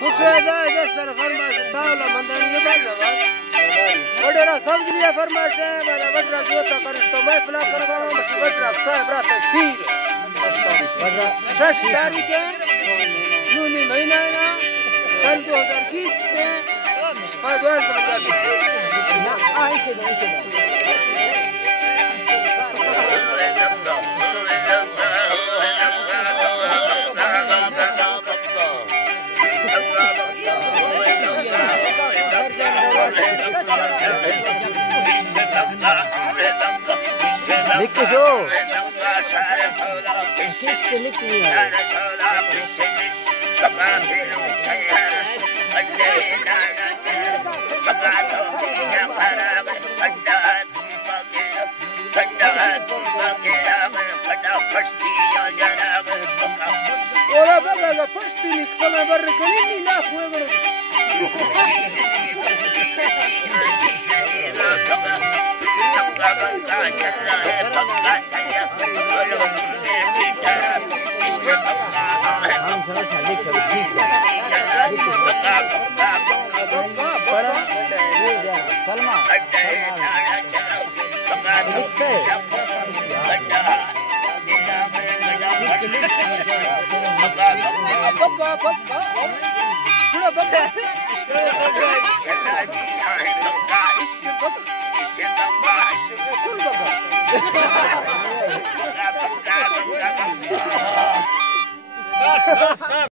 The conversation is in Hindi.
कुछ है सर फरमाइश तावला मंदन ये बात है वडेरा सब दिया फरमाइश है वाला वडरा जो तो कर तो मैं फला करवाऊं बस वडरा साहब रात सीर वडरा 10 तारीख है जून महीना है ना सन 2021 में 2020 ना ऐसे लिख के जो लिख Ora bella la pastini come barricolini la fuego.